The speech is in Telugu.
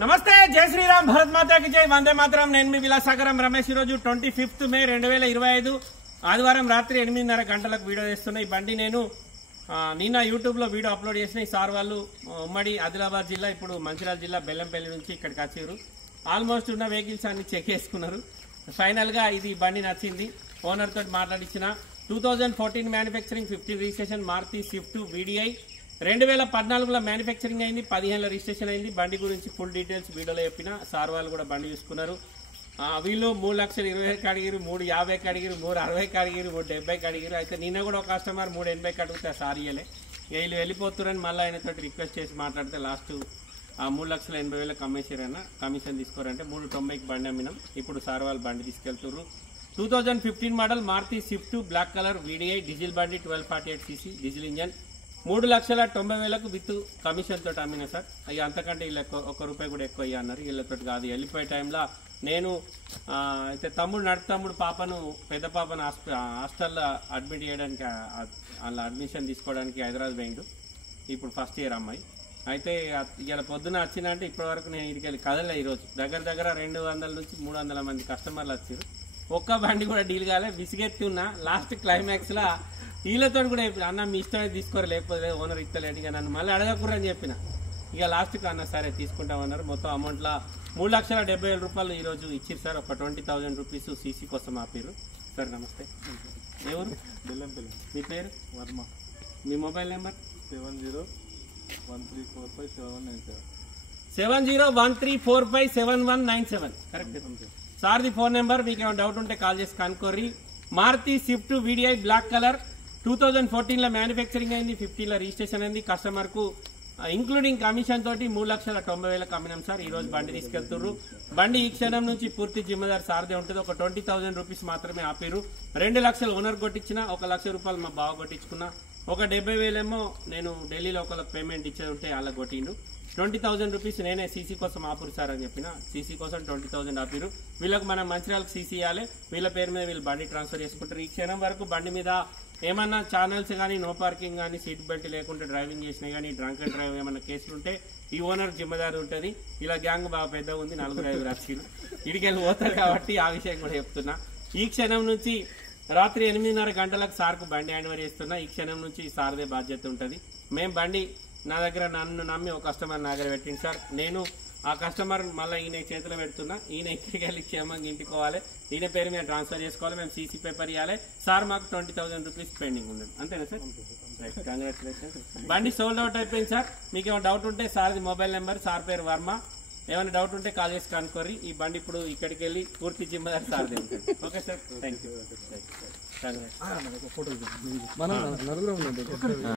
నమస్తే, జై శ్రీరామ్, భరత్ మాతాకి జై, వందే మాతరం. నేను మీ విలాసాగరం రమేష్. ఈరోజు 25 మే 2025 ఆదివారం రాత్రి 8:30 గంటలకు వీడియో చేస్తున్నా. ఈ బండి నేను నిన్న యూట్యూబ్లో వీడియో అప్లోడ్ చేసిన. ఈ సార్ వాళ్ళు ఉమ్మడి ఆదిలాబాద్ జిల్లా, ఇప్పుడు మంచిర్యాల జిల్లా బెల్లంపల్లి నుంచి ఇక్కడికి వచ్చారు. ఆల్మోస్ట్ ఉన్న వెహికల్స్ అన్ని చెక్ చేసుకున్నారు. ఫైనల్గా ఇది బండి నచ్చింది. ఓనర్ తోటి మాట్లాడించిన 2014 manufacturing, 15 registration, Maruti Swift VDI. 2014లో మ్యానుఫ్యాక్చరింగ్ అయింది, 15లో రిజిస్ట్రేషన్ అయింది. బండి గురించి ఫుల్ డీటెయిల్స్ వీడియోలో చెప్పిన. సార్ వాళ్ళు కూడా బండి చూసుకున్నారు. వీళ్ళు 3,20,000 అడిగిరు, 3,50,000 అడిగిరు, 3,60,000 అడిగిరు, 3,70,000 అడిగిరు. అయితే నిన్న కూడా ఒక కస్టమర్ 3,80,000 అడిగితే సార్ ఇయ్యలే. వీళ్ళు వెళ్ళిపోతారని మళ్ళీ ఆయనతో రిక్వెస్ట్ చేసి మాట్లాడితే లాస్ట్ 3,80,000 కమిషన్ తీసుకోరంటే 3,90,000 బండి అమ్మినాం. ఇప్పుడు సార్ వాళ్ళు బండి తీసుకెళ్తున్నారు. 2015 model Maruti Swift black colour VDI diesel బండి, 1248cc diesel engine. 3,90,000 with commission తోటి అమ్మినా సార్. అయ్యి అంతకంటే వీళ్ళ ₹1 కూడా ఎక్కువ అయ్యా అన్నారు. వీళ్ళతో కాదు. వెళ్ళిపోయే టైంలో నేను అయితే తమ్ముడు పాపను, పెద్ద పాపను హాస్టల్లో అడ్మిట్ చేయడానికి, అలా అడ్మిషన్ తీసుకోవడానికి హైదరాబాద్ పోయిండు. ఇప్పుడు ఫస్ట్ ఇయర్ అమ్మాయి. అయితే ఇలా పొద్దున వచ్చిందంటే ఇప్పటి వరకు నేను ఇక్కడికి వెళ్ళి కదలే. ఈరోజు దగ్గర 200 నుంచి 300 మంది కస్టమర్లు వచ్చారు. ఒక్క బండి కూడా డీల్ కాలే. విసిగెత్తి ఉన్నా. లాస్ట్ క్లైమాక్స్లో వీళ్ళతో కూడా అన్న మీ ఇష్టమే తీసుకోరు, లేకపోతే ఓనర్ ఇస్తలేడు, ఇక నన్ను మళ్ళీ అడగకూడదని చెప్పిన. ఇక లాస్ట్కి అన్న సరే తీసుకుంటామన్నారు. మొత్తం అమౌంట్లో ₹3,70,000 ఈరోజు ఇచ్చిరు సార్. ఒక ₹20,000 సీసీ కోసం ఆపారు సార్. నమస్తే. ఎవరు? బెల్లంపల్లి. మీ పేరు? వర్మ. మీ మొబైల్ నెంబర్? 7013457197. 7013457197. కరెక్ట్ సార్ది ఫోన్ నెంబర్. మీకు ఏమైనా డౌట్ ఉంటే కాల్ చేసి కనుక్కోర్రి. Maruti Swift VDI black colour, 2014లో మ్యానుఫ్యాక్చరింగ్ అయింది, 15లో రిజిస్ట్రేషన్ అయింది. కస్టమర్కు ఇంక్లూడింగ్ కమిషన్ తోటి 3,90,000 అమ్మినాం సార్. ఈ రోజు బండి తీసుకెళ్తున్నారు. బండి ఈ క్షణం నుంచి పూర్తి జిమ్మదారు సార్దే ఉంటుంది. ఒక ₹20,000 మాత్రమే ఆపిరు. 2 లక్షలు ఓనర్ కొట్టించిన, ₹1,00,000 మా బావ కొట్టించుకున్నా. ఒక 70,000 ఏమో నేను ఢిల్లీలో ఒకళ్ళకి పేమెంట్ ఇచ్చేది ఉంటే వాళ్ళకి కొట్టిండు. ₹20,000 నేనే సీసీ కోసం ఆపురు సార్ అని చెప్పిన. సీసీ కోసం 20,000 ఆపిరు. వీళ్ళకి మనం మంచిర్యాలకు సీసీ ఇవ్వాలి. వీళ్ళ పేరు మీద వీళ్ళు బండి ట్రాన్స్ఫర్ చేసుకుంటారు. ఈ క్షణం వరకు బండి మీద ఏమన్నా ఛానల్స్ కానీ, నో పార్కింగ్ కానీ, సీట్ బెల్ట్ లేకుండా డ్రైవింగ్ చేసినా కానీ, డ్రంక్ అండ్ డ్రైవ్ ఏమన్నా కేసులు ఉంటే ఈ ఓనర్ జిమ్మదారి ఉంటుంది. ఇలా గ్యాంగ్ బాగా పెద్దగా ఉంది, 4-5 వచ్చారు. ఇడికెళ్ళి పోతారు కాబట్టి ఆ విషయం కూడా చెప్తున్నా. ఈ క్షణం నుంచి రాత్రి 8:30 గంటలకు సార్కు బండి హ్యాండ్ ఓవర్ చేస్తున్నా. ఈ క్షణం నుంచి సార్దే బాధ్యత ఉంటుంది. మేము బండి నా దగ్గర నన్ను నమ్మి ఒక కస్టమర్ నా దగ్గర పెట్టింది సార్. నేను ఆ కస్టమర్ మళ్ళీ ఈయన చేతిలో పెడుతున్నా. ఈయన ఇక్కడికి వెళ్ళి క్షేమంగా ఇంటికోవాలి. ఈయన పేరు మీద ట్రాన్స్ఫర్ చేసుకోవాలి. మేము సీసీ పేపర్ ఇవ్వాలి. సార్ మాకు ₹20,000 పెండింగ్ ఉండదు. అంతేనా సార్? Right, congratulation. బండి సోల్డ్ అవుట్ అయిపోయింది సార్. మీకు ఏమైనా డౌట్ ఉంటే సార్ది మొబైల్ నెంబర్, సార్ పేరు వర్మ. ఏమైనా డౌట్ ఉంటే కాల్ చేసి కనుక్కోర్రి. ఈ బండి ఇప్పుడు ఇక్కడికి వెళ్ళి పూర్తి జిమ్మదారి సార్దే ఉంటుంది. Okay sir, thank you.